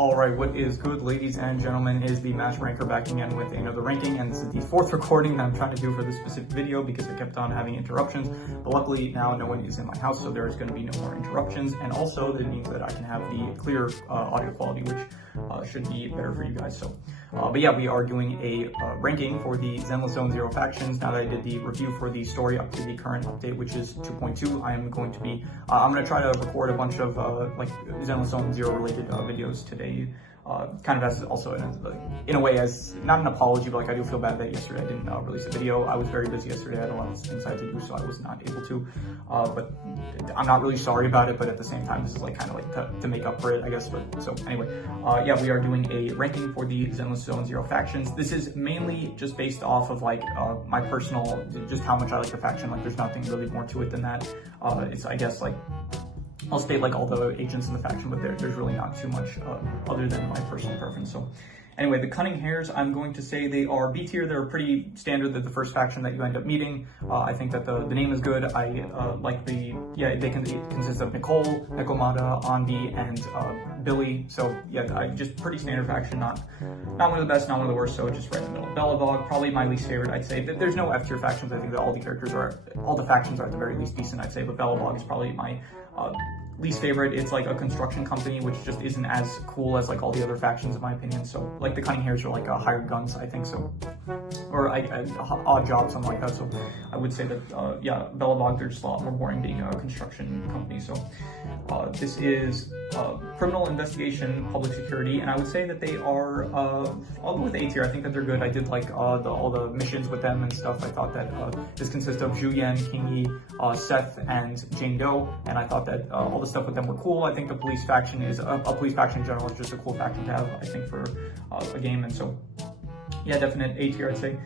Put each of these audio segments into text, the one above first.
Alright, what is good, ladies and gentlemen, is the Match Ranker back again with another ranking, and this is the fourth recording that I'm trying to do for this specific video because I kept on having interruptions, but luckily now no one is in my house, so there is going to be no more interruptions, and also that means that I can have the clear audio quality, which should be better for you guys. So, but yeah, we are doing a ranking for the Zenless Zone Zero factions. Now that I did the review for the story up to the current update, which is 2.2, I am going to be, I'm going to try to record a bunch of like Zenless Zone Zero related videos today. Kind of as also in a way as not an apology, but like I do feel bad that yesterday I didn't release a video. I was very busy yesterday. I had a lot of things I had to do, so I was not able to. But I'm not really sorry about it. But at the same time, this is like kind of like to make up for it, I guess. But so anyway, yeah, we are doing a ranking for the Zenless Zone Zero factions. This is mainly just based off of like my personal, just how much I like the faction. Like there's nothing really more to it than that. It's I guess like, I'll state like all the agents in the faction, but there's really not too much other than my personal preference. So anyway, the Cunning Hares, I'm going to say they are B tier. They're pretty standard. They're the first faction that you end up meeting. I think that the name is good. I like they consist of Nicole, Nekomata, Andi, and Billy. So yeah, just pretty standard faction. Not one of the best, not one of the worst. So just right in the middle. Belladog, probably my least favorite. I'd say there's no F tier factions. I think that all the factions are at the very least decent. I'd say, but Belladog is probably my least favorite. It's like a construction company, which just isn't as cool as like all the other factions in my opinion. So like the Cunning Hares are like hired guns, I think so, or odd jobs, something like that. So I would say that yeah, Belladog, they're just a lot more boring being a construction company. So this is criminal investigation, public security, and I would say that they are I'll go with A tier. I think that they're good. I did like all the missions with them and stuff. I thought that this consists of Juyen, Kingi, Seth, and Jane Doe, and I thought that all the stuff with them were cool. I think the police faction is a police faction in general is just a cool faction to have, I think, for a game. And so yeah, definite A tier, I'd say.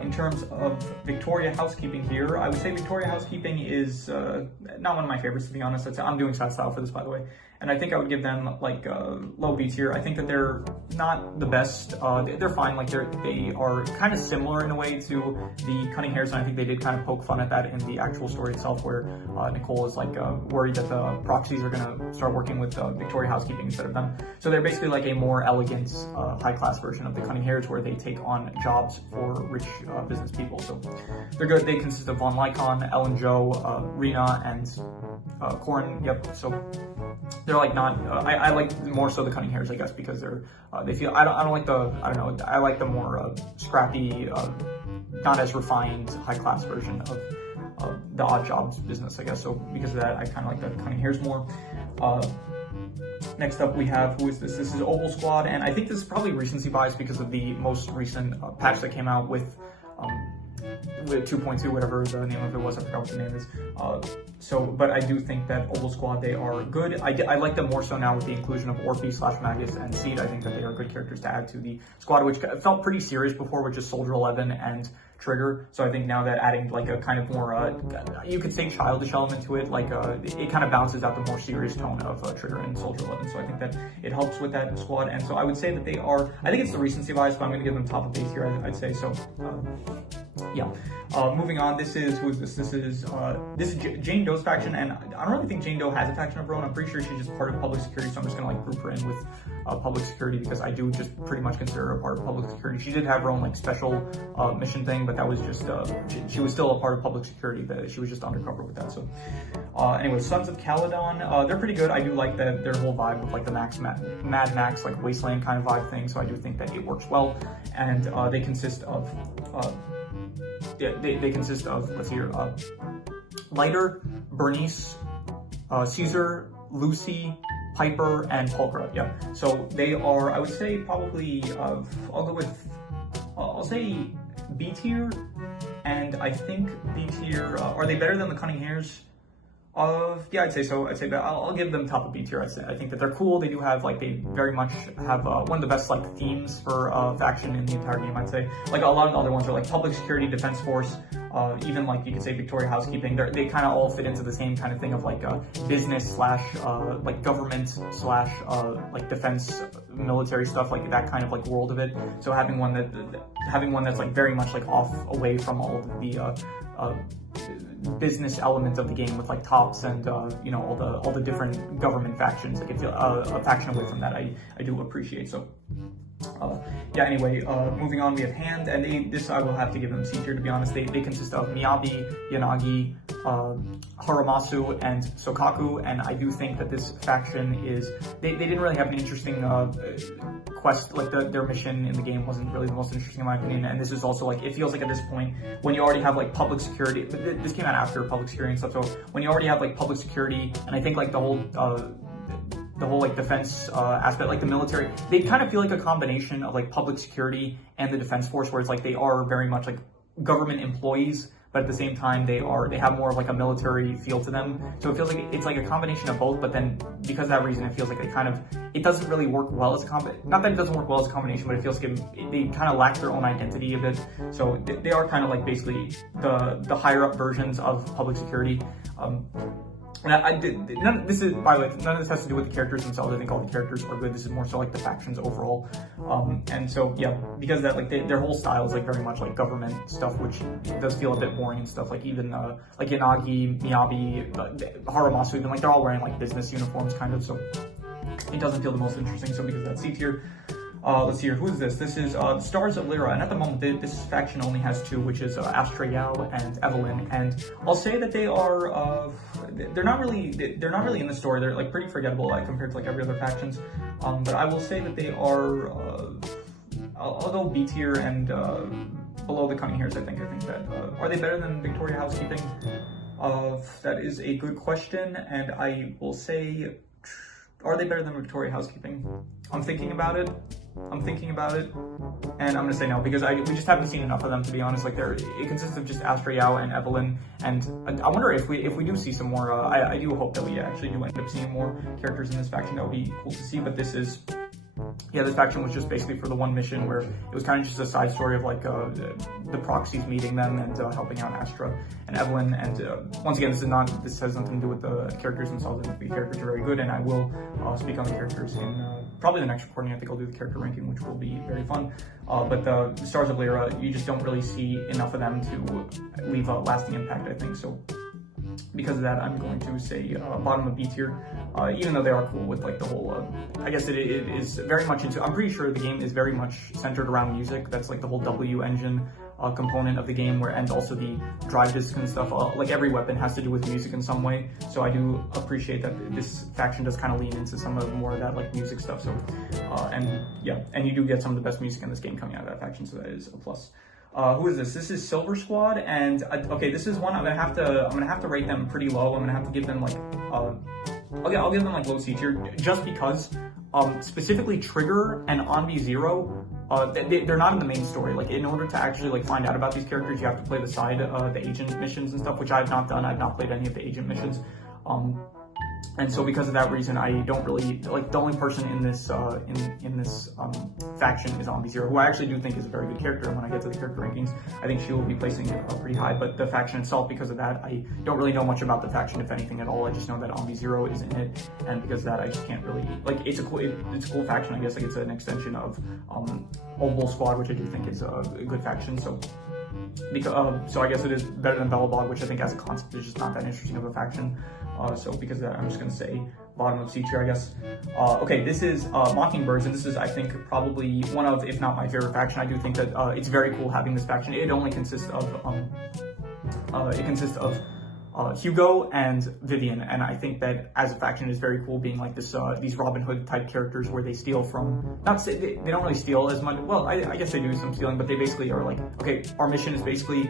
In terms of Victoria Housekeeping here, I would say Victoria Housekeeping is not one of my favorites, to be honest. I'm doing side style for this, by the way, and I think I would give them like low B tier. I think that they're not the best. They're fine. Like they are kind of similar in a way to the Cunning Hares, and I think they did kind of poke fun at that in the actual story itself, where Nicole is like worried that the proxies are gonna start working with Victoria Housekeeping instead of them. So they're basically like a more elegant, high-class version of the Cunning Hares, where they take on jobs for rich business people. So they're good. They consist of Von Lycon, Ellen Joe, Rena, and Corin. Yep. So they're like not. I like more so the Cunning Hares, I guess, because they're they feel. I don't like the. I don't know. I like the more scrappy, not as refined, high class version of the Odd Jobs business, I guess. So because of that, I kind of like the Cunning Hares more. Next up we have, who is this? This is Oval Squad, and I think this is probably recency bias because of the most recent patch that came out with 2.2, whatever the name of it was. I forgot what the name is. But I do think that Oval Squad, they are good. I like them more so now with the inclusion of Orphe / Magus and Seed. I think that they are good characters to add to the squad, which felt pretty serious before with just Soldier 11 and Trigger. So I think now that adding like a kind of more, you could say childish element to it, like it kind of balances out the more serious tone of Trigger and Soldier 11. So I think that it helps with that squad. And so I would say that they are, I think it's the recency bias, but I'm going to give them top of base here, I'd say. So yeah. Moving on, this is, who is this? This is Jane Doe's faction, and I don't really think Jane Doe has a faction of her own. I'm pretty sure she's just part of public security, so I'm just gonna like group her in with public security because I do just pretty much consider her a part of public security. She did have her own like special mission thing, but that was just she was still a part of public security. That she was just undercover with that. So anyway, Sons of Caledon, they're pretty good. I do like their whole vibe with like the Mad Max like wasteland kind of vibe thing. So I do think that it works well, and they consist of. They consist of, let's see here, Lighter, Bernice, Caesar, Lucy, Piper, and Pulchra. Yeah. So they are, I would say, probably, I'll say B tier, and I think B tier, are they better than the Cunning Hares? Yeah, I'd say so. I'd say that I'll give them top of B tier. I think that they're cool. They do have like, they very much have one of the best like themes for faction in the entire game, I'd say. Like a lot of the other ones are like public security, defense force, even like you could say Victoria Housekeeping. They kind of all fit into the same kind of thing of like business / like government / like defense military stuff, like that kind of like world of it. So having one that's like very much like off away from all of the business element of the game with like tops and you know, all the different government factions. Like, if a faction away from that, I do appreciate. So yeah, anyway, moving on, we have Hand, and this I will have to give them C tier, to be honest. They consist of Miyabi, Yanagi, Haramasu, and Sokaku, and I do think that this faction is, they didn't really have an interesting quest, like their mission in the game wasn't really the most interesting in my opinion, and this is also like, it feels like at this point, when you already have like public security, this came out after public security and stuff, so when you already have like public security, and I think like the whole like defense aspect, like the military, they kind of feel like a combination of like public security and the defense force, where it's like they are very much like government employees, but at the same time they have more of like a military feel to them. So it feels like it's like a combination of both, but then because of that reason, it feels like it doesn't really work well as a not that it doesn't work well as a combination, but it feels like they kind of lack their own identity a bit. So they are kind of like basically the higher up versions of public security. And this is, by the way, none of this has to do with the characters themselves. I think all the characters are good. This is more so like the factions overall. And so, yeah, because of that, like their whole style is like very much like government stuff, which does feel a bit boring and stuff. Like even like Yanagi, Miyabi, Haramasu, even like they're all wearing like business uniforms kind of. So it doesn't feel the most interesting. So because of that, C tier. Let's see here, who is this? This is the Stars of Lyra, and at the moment this faction only has two, which is Astra Yao and Evelyn, and I'll say that they are they're not really in the story. They're like pretty forgettable compared to like every other factions, but I will say that they are I'll go B tier and below the Cunning Hairs. I think that are they better than Victoria Housekeeping? That is a good question, and I will say, are they better than Victoria Housekeeping? I'm thinking about it, and I'm gonna say no, because we just haven't seen enough of them, to be honest. Like it consists of just Astra Yao and Evelyn, and I wonder if we do see some more. I do hope that we actually do end up seeing more characters in this faction. That would be cool to see. But this faction was just basically for the one mission where it was kind of just a side story of like the proxies meeting them and helping out Astra and Evelyn. And once again, this has nothing to do with the characters themselves. I think the characters are very good, and I will speak on the characters in probably the next recording. I think I'll do the character ranking, which will be very fun. But the Stars of Lyra, you just don't really see enough of them to leave a lasting impact, I think. So because of that, I'm going to say bottom of B tier, even though they are cool with like the whole, I guess it is very much into, I'm pretty sure the game is very much centered around music. That's like the whole W engine component of the game, and also the drive disc and stuff. Like every weapon has to do with music in some way. So I do appreciate that this faction does kind of lean into some of more of that like music stuff. So, and yeah, and you do get some of the best music in this game coming out of that faction. So that is a plus. Who is this? This is Silver Squad, and okay, this is one I'm gonna have to rate them pretty low. I'm gonna have to give them like I'll give them like low C tier, just because specifically Trigger and Envy Zero, they're not in the main story. Like in order to actually like find out about these characters, you have to play the side the agent missions and stuff, which I've not done. I've not played any of the agent missions. And so because of that reason, I don't really, like, the only person in this faction is Envy Zero, who I actually do think is a very good character, and when I get to the character rankings, I think she will be placing pretty high. But the faction itself, because of that, I don't really know much about the faction, if anything at all. I just know that Envy Zero is in it, and because of that, I just can't really, like, it's a cool faction, I guess. Like, it's an extension of Old Bull Squad, which I do think is a good faction. So I guess it is better than Belobog, which I think as a concept is just not that interesting of a faction. So because of that, I'm just going to say bottom of C tier, I guess. Okay, this is Mockingbirds, and this is, I think, probably one of, if not my favorite faction. I do think that it's very cool having this faction. It only consists of Hugo and Vivian, and I think that as a faction it is very cool being like this these Robin Hood type characters where they steal from, they don't really steal as much, well, I guess they do some stealing, but they basically are like, okay, our mission is basically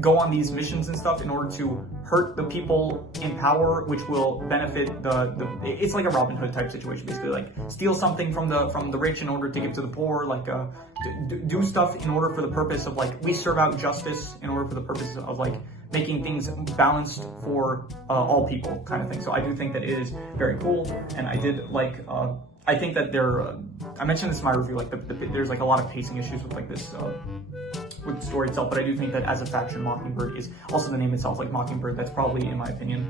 go on these missions and stuff in order to hurt the people in power, which will benefit it's like a Robin Hood type situation, basically, like steal something from the rich in order to give to the poor, like do stuff in order for the purpose of, like, we serve out justice in order for the purpose of, like, making things balanced for all people, kind of thing. So I do think that it is very cool, and I did like I think that I mentioned this in my review, like there's like a lot of pacing issues with like this with the story itself, but I do think that as a faction, Mockingbird is also, the name itself, like Mockingbird, that's probably, in my opinion,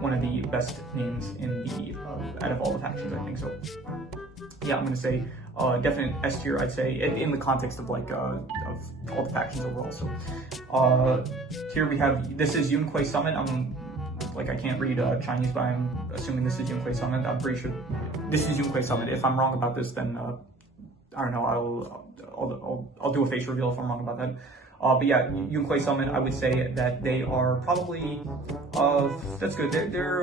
one of the best names in the out of all the factions, I think. So yeah, I'm gonna say definite S tier, I'd say, in the context of like of all the factions overall. So here we have, this is Yunquei Summit. I can't read Chinese, but I'm assuming this is Yunquei Summit. I'm pretty sure this is Yunquei Summit. If I'm wrong about this, then I don't know. I'll do a face reveal if I'm wrong about that. But yeah, Yunquei Summit, I would say that they are probably that's good. They're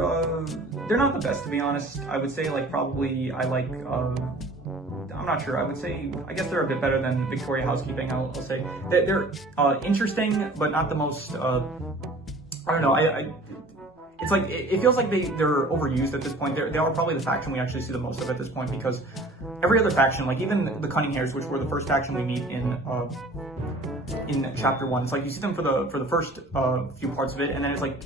not the best, to be honest. I would say like probably I like I'm not sure. I would say I guess they're a bit better than Victoria Housekeeping. I'll say they're interesting, but not the most. I don't know. It's like, it feels like they're overused at this point. They are probably the faction we actually see the most of at this point, because every other faction, like even the Cunning Hares, which were the first faction we meet in chapter 1, it's like you see them for the first few parts of it, and then it's like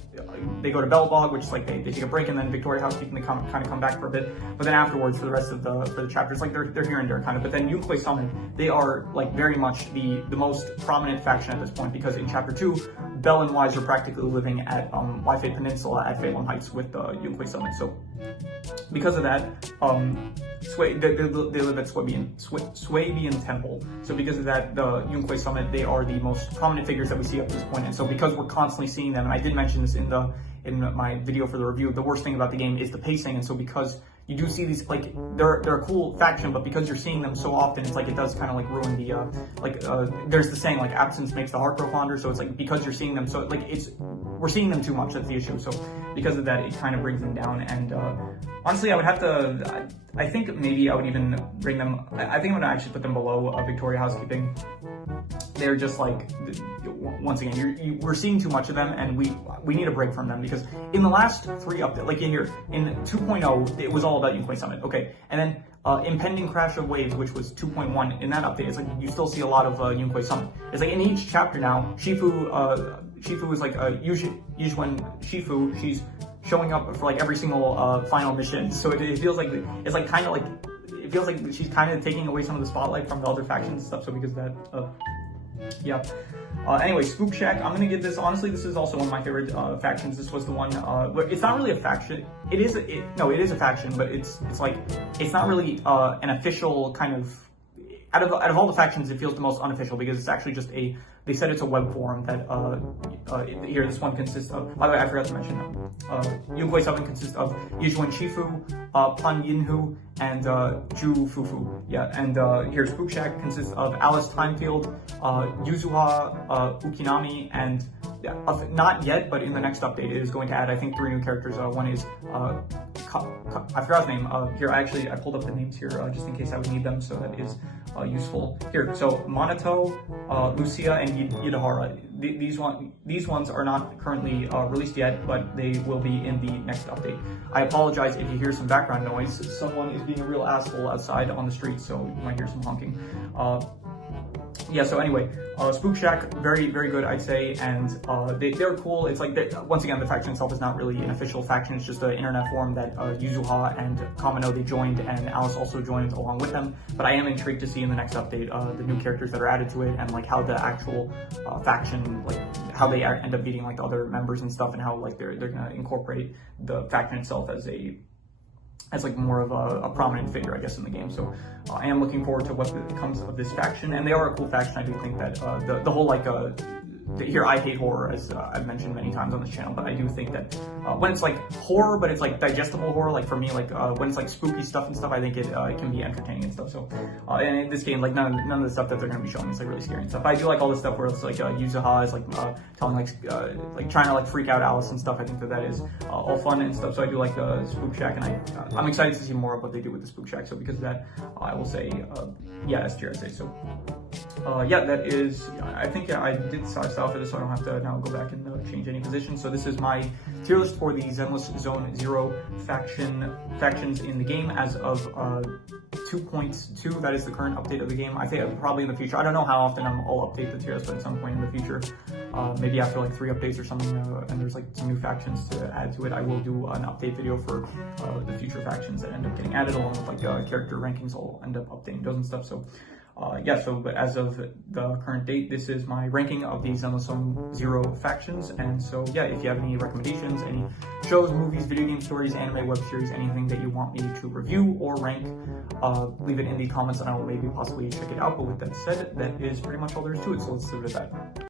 they go to Belbog, which is like they take a break, and then Victoria Housekeeping they kind of come back for a bit, but then afterwards for the rest of the chapters, like they're here and there kind of. But then Yunquei Summit, they are like very much the most prominent faction at this point, because in chapter 2, Bell and Wise are practically living at Waifei Peninsula at Phelan Heights with Yunquei Summit. So because of that, they live at Swabian Temple. So because of that, the Yunquei Summit, they are the most prominent figures that we see up to this point. And so because we're constantly seeing them, and I did mention this in my video for the review, the worst thing about the game is the pacing. And so because you do see these, like, they're a cool faction, but because you're seeing them so often, it's like it does kind of like ruin the there's the saying, like, absence makes the heart grow fonder. So it's like because you're seeing them, so like we're seeing them too much. That's the issue. So because of that, it kind of brings them down. And honestly, I would have to. I think maybe I would even bring them. I think I'm gonna actually put them below Victoria Housekeeping. They're just like, once again, we're seeing too much of them, and we need a break from them, because in the last 3 updates, like in 2.0, it was all about Yunquei Summit, okay, and then Impending Crash of Waves, which was 2.1, in that update, it's like you still see a lot of Yunquei Summit. It's like in each chapter now, Shifu is like Yizhuan Shifu, she's showing up for like every single final mission, so it feels like it's like kind of like, it feels like she's kind of taking away some of the spotlight from the other factions and stuff. So because of that, yeah. Anyway, Spook Shack, I'm gonna give this, honestly, this is also one of my favorite factions. This was the one, but it's not really a faction. It is a faction, but it's like, it's not really an official kind of, out of all the factions, it feels the most unofficial, because it's actually just they said it's a web forum that, here, this one consists of, by the way, I forgot to mention, Yunquei Summit consists of Yizhuan Shifu, Pan Yinhu, and Ju Fufu. Yeah, and here, Spook Shack consists of Alice Timefield, Yuzuha Ukinami, and not yet, but in the next update, it is going to add, I think, 3 new characters. One is, I forgot his name. Here, I pulled up the names here just in case I would need them, so that is useful. Here, so Monato, Lucia, and Yidahara. These ones are not currently released yet, but they will be in the next update. I apologize if you hear some background noise. Someone is being a real asshole outside on the street, so you might hear some honking. Yeah, so anyway, Spook Shack, very, very good, I'd say, and they're cool. It's like, once again, the faction itself is not really an official faction, it's just an internet forum that Yuzuha and Kamino, they joined, and Alice also joined along with them. But I am intrigued to see in the next update the new characters that are added to it, and like how the actual faction, like how they end up beating like the other members and stuff, and how like they're gonna incorporate the faction itself as like more of a prominent figure, I guess, in the game. So I am looking forward to what comes of this faction, and they are a cool faction. I do think that the whole like here, I hate horror, as I've mentioned many times on this channel, but I do think that when it's like horror, but it's like digestible horror, like for me, like when it's like spooky stuff and stuff, I think it can be entertaining and stuff. So and in this game, like none of the stuff that they're going to be showing is like really scary and stuff. But I do like all the stuff where it's like Yuzuha is like telling like trying to like freak out Alice and stuff. I think that is all fun and stuff. So I do like the Spook Shack, and I'm excited to see more of what they do with the Spook Shack. So because of that, I will say yeah, S tier, I'd say. So yeah, that is, I think I did style for this, so I don't have to now go back and change any positions. So this is my tier list for the Zenless Zone 0 factions in the game as of 2.2. That is the current update of the game. I think probably in the future, I don't know how often I'll update the tier list, but at some point in the future, maybe after like 3 updates or something, and there's like some new factions to add to it, I will do an update video for the future factions that end up getting added, along with like character rankings. I'll end up updating those and stuff. So yeah, so but as of the current date, this is my ranking of the Zenless Zone Zero factions. And so yeah, if you have any recommendations, any shows, movies, video game stories, anime, web series, anything that you want me to review or rank, leave it in the comments and I will maybe possibly check it out. But with that said, that is pretty much all there is to it, so let's leave it at that.